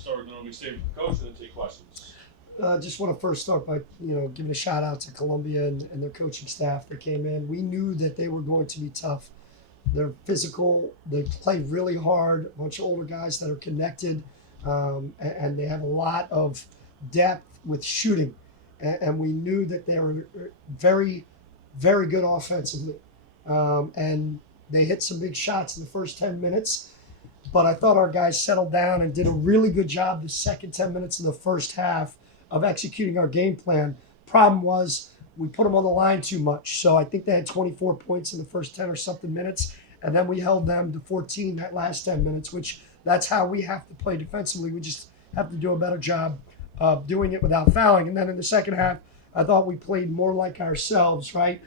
Start with we save the coach and then take questions. Just want to first start by giving a shout out to Columbia and their coaching staff that came in. We knew that they were going to be tough. They're physical. They play really hard. A bunch of older guys that are connected, and they have a lot of depth with shooting. And we knew that they were very, very good offensively. And they hit some big shots in the first 10 minutes. But I thought our guys settled down and did a really good job the second 10 minutes of the first half of executing our game plan. Problem was we put them on the line too much. So I think they had 24 points in the first 10 or something minutes. And then we held them to 14 that last 10 minutes, which that's how we have to play defensively. We just have to do a better job of doing it without fouling. And then in the second half, I thought we played more like ourselves, right?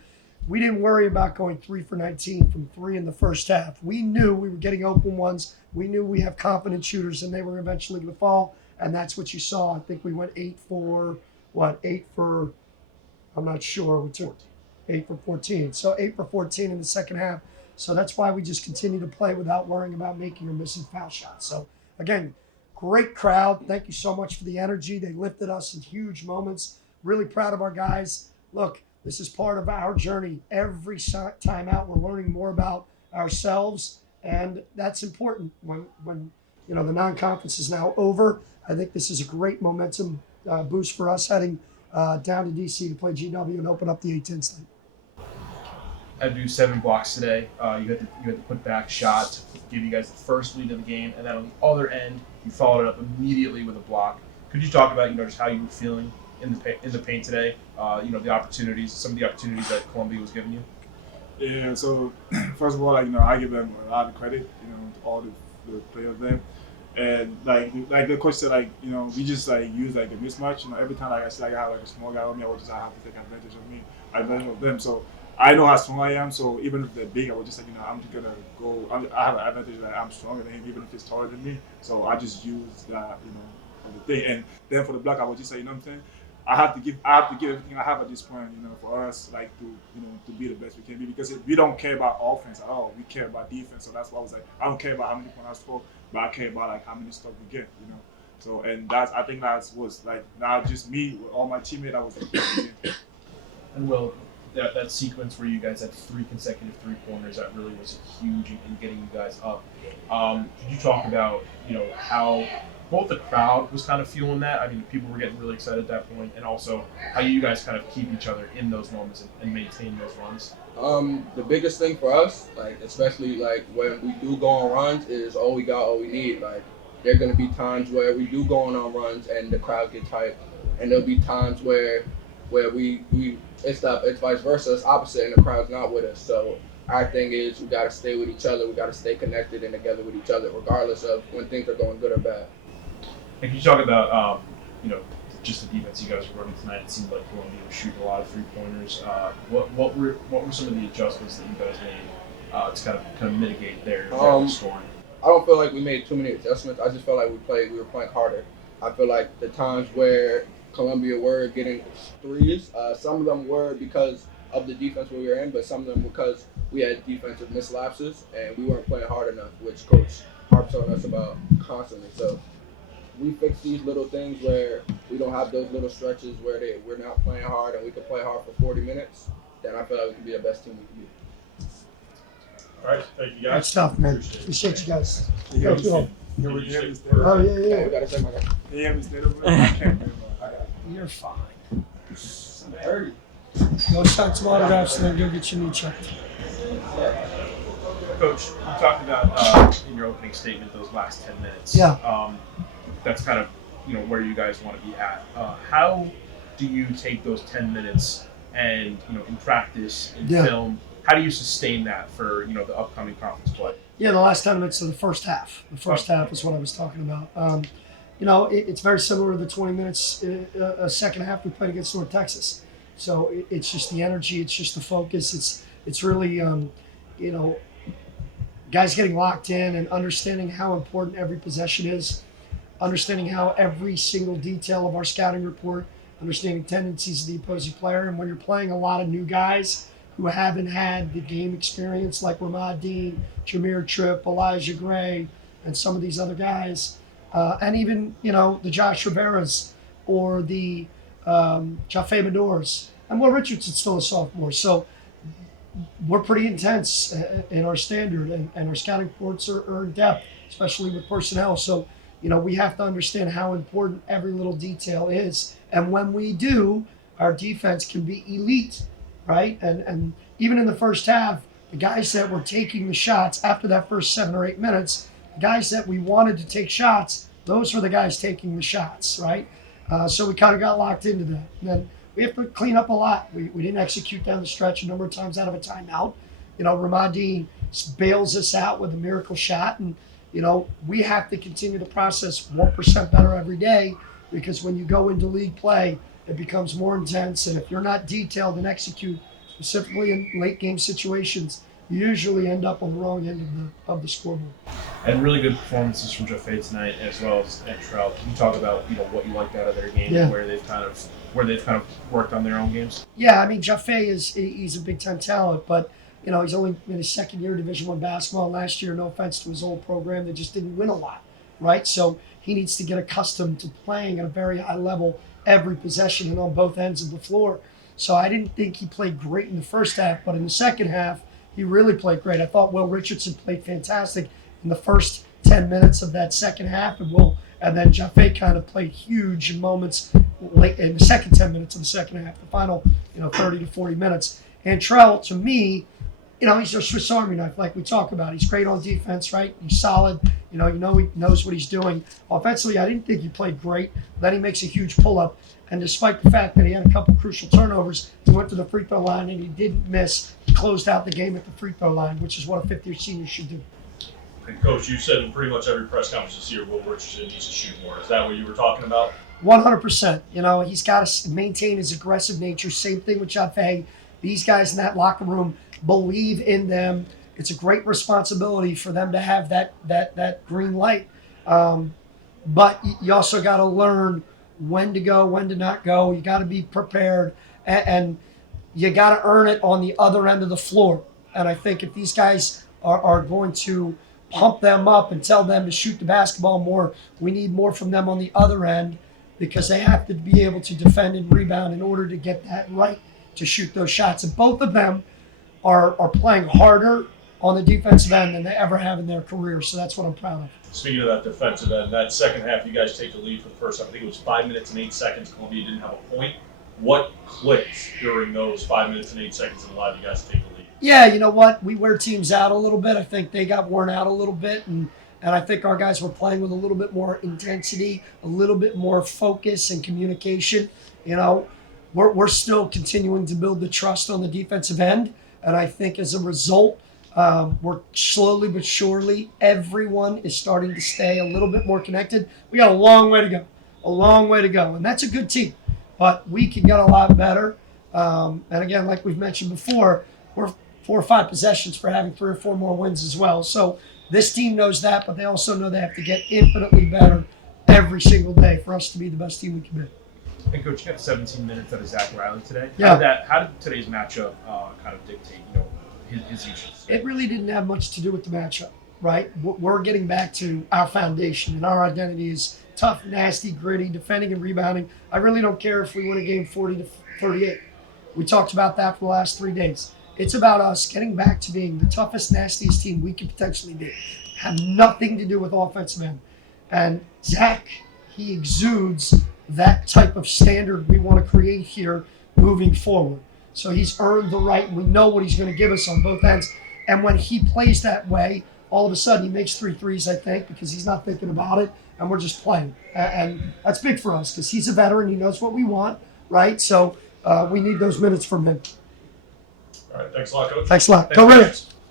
We didn't worry about going 3 for 19 from 3 in the first half. We knew we were getting open ones. We knew we have confident shooters, and they were eventually going to fall, and that's what you saw. I think we went 8 for, I'm not sure. We took 8 for 14. So 8 for 14 in the second half. So that's why we just continue to play without worrying about making or missing foul shots. So, again, great crowd. Thank you so much for the energy. They lifted us in huge moments. Really proud of our guys. Look, this is part of our journey. Every time out, we're learning more about ourselves, and that's important. When the non-conference is now over, I think this is a great momentum boost for us heading down to DC to play GW and open up the A-10 slate. Abdou, 7 blocks today. You had to put back shot to give you guys the first lead of the game, and then on the other end, you followed it up immediately with a block. Could you talk about just how you were feeling in the paint today? The opportunities, some of the opportunities that Columbia was giving you. Yeah. So first of all, I give them a lot of credit, to all the players there, and like the coach said, we just use a mismatch. Every time I see I have a small guy on me, I have to take advantage of them. So I know how strong I am. So even if they're big, I would just I'm just gonna go. I have an advantage that I'm stronger than him, even if he's taller than me. So I just use that, for the thing. And then for the block, I would just say, what I'm saying. I have to give everything I have at this point, for us, to be the best we can be, because we don't care about offense at all. We care about defense. So that's why I was I don't care about how many points I score, but I care about how many stuff we get, So, and I think that was not just me, with all my teammates. That was And Will, that sequence where you guys had 3 consecutive 3-pointers, that really was huge in getting you guys up. Could you talk about how both the crowd was kind of fueling that? I mean, people were getting really excited at that point, and also how you guys kind of keep each other in those moments and maintain those runs. The biggest thing for us, especially when we do go on runs, is all we got, all we need. There are going to be times where we do go on runs and the crowd gets hyped, and there'll be times where it's vice versa, it's opposite, and the crowd's not with us. So our thing is we got to stay with each other. We got to stay connected and together with each other, regardless of when things are going good or bad. And can you talk about, just the defense you guys were running tonight? It seemed like Columbia was shooting a lot of 3-pointers. What were some of the adjustments that you guys made to kind of mitigate their scoring? I don't feel like we made too many adjustments. I just felt like we were playing harder. I feel like the times where Columbia were getting threes, some of them were because of the defense we were in, but some of them because we had defensive mislapses and we weren't playing hard enough, which Coach harps on us about constantly. So we fix these little things where we don't have those little stretches where we're not playing hard and we can play hard for 40 minutes, then I feel like we can be the best team we can be. All right, thank you guys. Good stuff, man. Appreciate you guys. Yeah, Thank you all. Oh, yeah. We gotta say my name. Yeah, we stayed over. I can't remember. You're fine. Go sign some autographs and then go get your knee checked. Coach, you talked about in your opening statement those last 10 minutes. Yeah. That's kind of where you guys want to be at. How do you take those 10 minutes and in practice, in film, how do you sustain that for the upcoming conference play? Yeah, the last 10 minutes of the first half. The first half is what I was talking about. It's very similar to the 20 minutes second half we played against North Texas. So it's just the energy, it's just the focus. It's really guys getting locked in and understanding how important every possession is, understanding how every single detail of our scouting report, understanding tendencies of the opposing player. And when you're playing a lot of new guys who haven't had the game experience like Ramad Dean, Jameer Tripp, Elijah Gray, and some of these other guys, and even, the Josh Riveras or the Jaffe Medors. And Will Richardson's still a sophomore. So we're pretty intense in our standard, and our scouting reports are in depth, especially with personnel. So, we have to understand how important every little detail is. And when we do, our defense can be elite, right? And even in the first half, the guys that were taking the shots after that first 7 or 8 minutes, the guys that we wanted to take shots, those were the guys taking the shots, right? So we kind of got locked into that. And then we have to clean up a lot. We didn't execute down the stretch a number of times out of a timeout. Ramadi bails us out with a miracle shot. And, we have to continue the process 1% better every day, because when you go into league play, it becomes more intense. And if you're not detailed and execute, specifically in late game situations, you usually end up on the wrong end of the scoreboard. And really good performances from Jaffe tonight, as well as Trout. Can you talk about what you liked out of their game, and where they've kind of worked on their own games? Yeah, I mean, Jaffe he's a big time talent, but he's only in his second year of Division I basketball. Last year, no offense to his old program, they just didn't win a lot, right? So he needs to get accustomed to playing at a very high level every possession and on both ends of the floor. So I didn't think he played great in the first half, but in the second half, he really played great. I thought Will Richardson played fantastic in the first 10 minutes of that second half, and then Jaffe kind of played huge in moments late in the second 10 minutes of the second half, the final 30 to 40 minutes. And Trell, to me, he's a Swiss Army knife, like we talk about. He's great on defense, right? He's solid. He knows what he's doing. Offensively, I didn't think he played great. Then he makes a huge pull-up. And despite the fact that he had a couple crucial turnovers, he went to the free throw line and he didn't miss. He closed out the game at the free throw line, which is what a fifth-year senior should do. And Coach, you said in pretty much every press conference this year, Will Richardson needs to shoot more. Is that what you were talking about? 100%. He's got to maintain his aggressive nature. Same thing with Jaffe. These guys in that locker room believe in them. It's a great responsibility for them to have that green light. But you also got to learn when to go, when to not go. You got to be prepared, and you got to earn it on the other end of the floor. And I think if these guys are going to pump them up and tell them to shoot the basketball more, we need more from them on the other end, because they have to be able to defend and rebound in order to get that right to shoot those shots. And both of them are playing harder on the defensive end than they ever have in their career. So that's what I'm proud of. Speaking of that defensive end, that second half, you guys take the lead for the first half. I think it was 5 minutes and 8 seconds. Columbia didn't have a point. What clicked during those 5 minutes and 8 seconds and allowed you guys to take the lead? Yeah, you know what? We wear teams out a little bit. I think they got worn out a little bit, and I think our guys were playing with a little bit more intensity, a little bit more focus and communication. We're still continuing to build the trust on the defensive end, and I think as a result, we're slowly but surely, everyone is starting to stay a little bit more connected. We got a long way to go, and that's a good team, but we can get a lot better. And again, like we've mentioned before, we're 4 or 5 possessions for having 3 or 4 more wins as well. So this team knows that, but they also know they have to get infinitely better every single day for us to be the best team we can be. And Coach, you got 17 minutes out of Zach Riley today. Yeah. How did today's matchup kind of dictate, his usage? It really didn't have much to do with the matchup, right? We're getting back to our foundation, and our identity is tough, nasty, gritty, defending and rebounding. I really don't care if we win a game 40-38. We talked about that for the last 3 days. It's about us getting back to being the toughest, nastiest team we could potentially be. Have nothing to do with offensive end. And Zach, he exudes that type of standard we want to create here moving forward. So he's earned the right. We know what he's going to give us on both ends. And when he plays that way, all of a sudden he makes 3 threes, I think, because he's not thinking about it, and we're just playing. And that's big for us because he's a veteran. He knows what we want, right? So we need those minutes from him. All right, thanks a lot, Coach. Thanks a lot. Go Raiders.